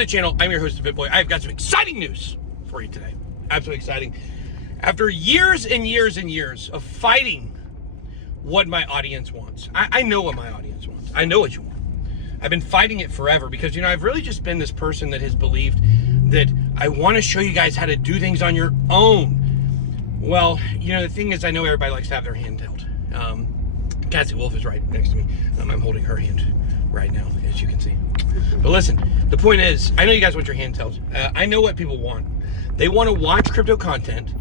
the channel. I'm your host, BitBoy. I've got some exciting news for you today. Absolutely exciting. After years and years and years of fighting what my audience wants, I know what my audience wants. I know what you want. I've been fighting it forever because, I've really just been this person that has believed that I want to show you guys how to do things on your own. Well, the thing is, I know everybody likes to have their hand held. Cassie Wolf is right next to me. I'm holding her hand right now, as you can see. But listen, the point is, I know you guys want your hand held. I know what people want. They want to watch crypto content,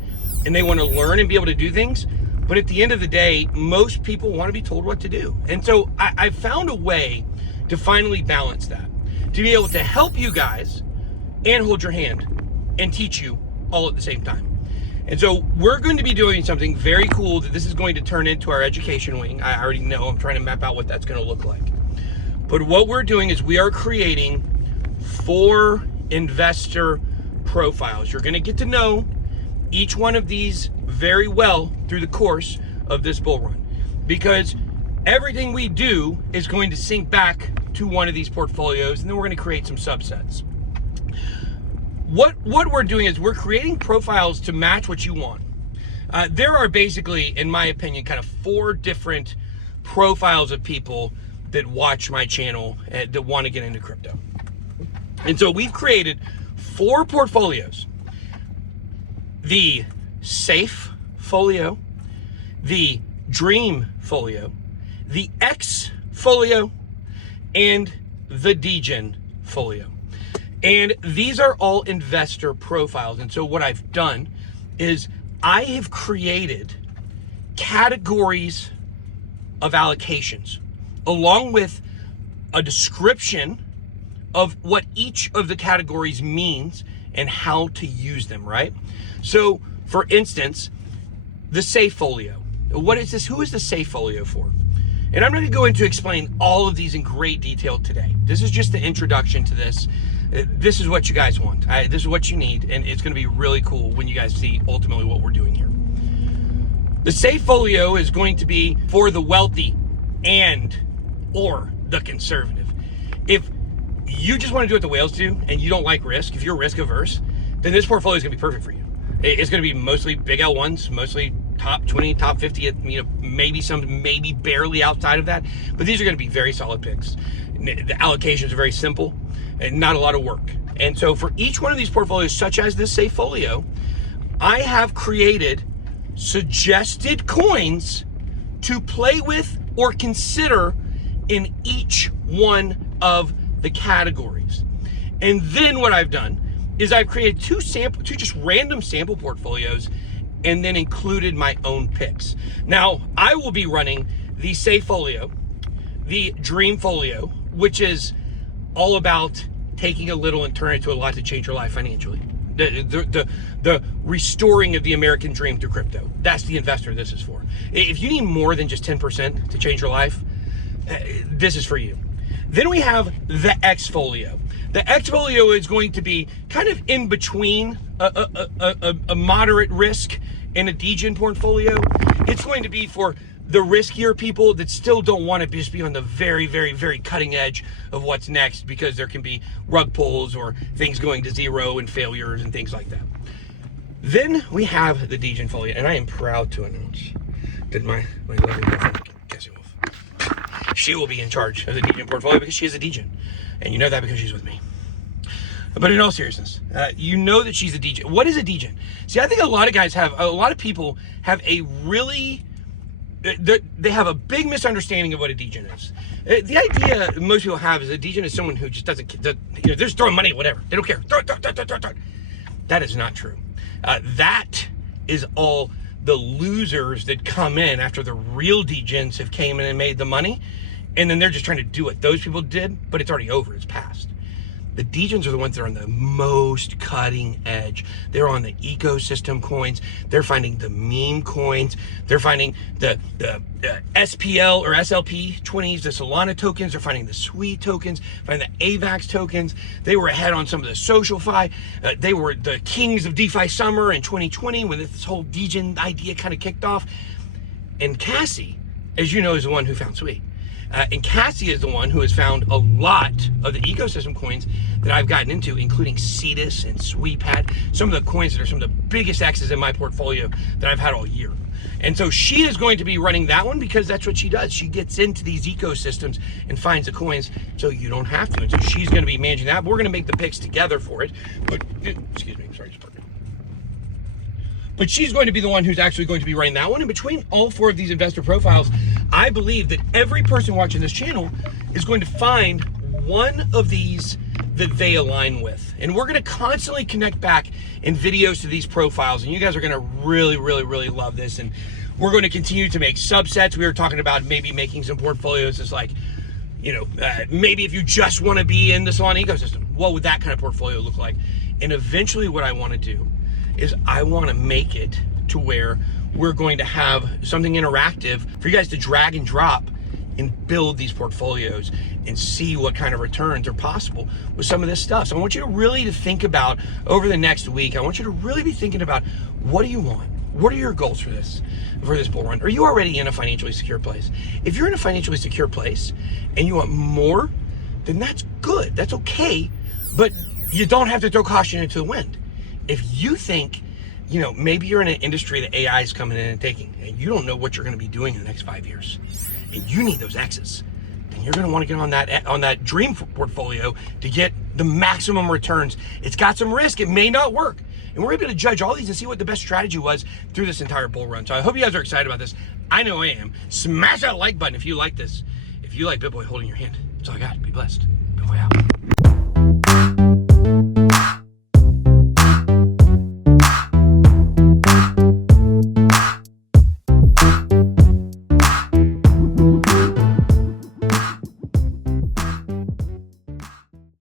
and they want to learn and be able to do things. But at the end of the day, most people want to be told what to do. And so I found a way to finally balance that, to be able to help you guys and hold your hand and teach you all at the same time. And so we're going to be doing something very cool that this is going to turn into our education wing. I already know, I'm trying to map out what that's going to look like. But what we're doing is we are creating 4 investor profiles. You're going to get to know each one of these very well through the course of this bull run, because everything we do is going to sync back to one of these portfolios, and then we're going to create some subsets. What we're doing is we're creating profiles to match what you want. There are basically, in my opinion, kind of 4 different profiles of people that watch my channel that want to get into crypto. And so we've created 4 portfolios: the safe folio, the dream folio, the X folio, and the degen folio. And these are all investor profiles. And so what I've done is I have created categories of allocations along with a description of what each of the categories means and how to use them, right? So for instance, the safe folio. What is this? Who is the safe folio for? And I'm going to go into explain all of these in great detail today. This is just the introduction to this. This is what you guys want. This is what you need, and it's going to be really cool when you guys see ultimately what we're doing here. The safe folio is going to be for the wealthy or the conservative. If you just want to do what the whales do and you don't like risk, if you're risk averse, then this portfolio is going to be perfect for you. It's going to be mostly big L1s, mostly top 20, top 50, maybe barely outside of that. But these are going to be very solid picks. The allocations are very simple and not a lot of work. And so for each one of these portfolios, such as this safe folio, I have created suggested coins to play with or consider in each one of the categories. And then what I've done is I've created 2 just random sample portfolios and then included my own picks. Now, I will be running the safe folio, the dream folio, which is all about taking a little and turning it to a lot to change your life financially. The restoring of the American dream through crypto. That's the investor this is for. If you need more than just 10% to change your life, this is for you. Then we have the X folio. The X folio is going to be kind of in between a moderate risk and a degen portfolio. It's going to be for the riskier people that still don't want to just be on the very, very, very cutting edge of what's next, because there can be rug pulls or things going to zero and failures and things like that. Then we have the degen folio, and I am proud to announce that my lovely girlfriend, Cassie Wolf, she will be in charge of the degen portfolio because she is a degen, and you know that because she's with me. But in all seriousness, you know that she's a degen. What is a degen? See, I think a lot of people have a really, they have a big misunderstanding of what a degen is. The idea most people have is a degen is someone who just they're just throwing money at whatever. They don't care. Throw. That is not true. That is all the losers that come in after the real degens have came in and made the money, and then they're just trying to do what those people did, but it's already over. It's past. The degens are the ones that are on the most cutting edge. They're on the ecosystem coins. They're finding the meme coins. They're finding the SPL or SLP 20s, the Solana tokens. They're finding the Sweet tokens, finding the AVAX tokens. They were ahead on some of the SocialFi. They were the kings of DeFi summer in 2020 when this whole degen idea kind of kicked off. And Cassie, as you know, is the one who found Sweet. And Cassie is the one who has found a lot of the ecosystem coins that I've gotten into, including Cetus and Sweetpat, some of the coins that are some of the biggest X's in my portfolio that I've had all year. And so she is going to be running that one because that's what she does. She gets into these ecosystems and finds the coins so you don't have to. And so she's going to be managing that. We're going to make the picks together for it. But, excuse me, sorry, just parking. But she's going to be the one who's actually going to be running that one. And between all 4 of these investor profiles, I believe that every person watching this channel is going to find one of these that they align with. And we're going to constantly connect back in videos to these profiles. And you guys are going to really, really, really love this. And we're going to continue to make subsets. We were talking about maybe making some portfolios as like, you know, maybe if you just want to be in the Solana ecosystem, what would that kind of portfolio look like? And eventually what I want to do is I want to make it to where we're going to have something interactive for you guys to drag and drop and build these portfolios and see what kind of returns are possible with some of this stuff. So I want you to really think about over the next week, I want you to really be thinking about, what do you want? What are your goals for this bull run? Are you already in a financially secure place? If you're in a financially secure place and you want more, then that's good, that's okay, but you don't have to throw caution into the wind. If you think, you know, maybe you're in an industry that AI is coming in and taking, and you don't know what you're going to be doing in the next 5 years, and you need those X's, then you're going to want to get on that dream portfolio to get the maximum returns. It's got some risk. It may not work. And we're able to judge all these and see what the best strategy was through this entire bull run. So I hope you guys are excited about this. I know I am. Smash that like button if you like this. If you like BitBoy holding your hand. That's all I got. Be blessed. BitBoy out.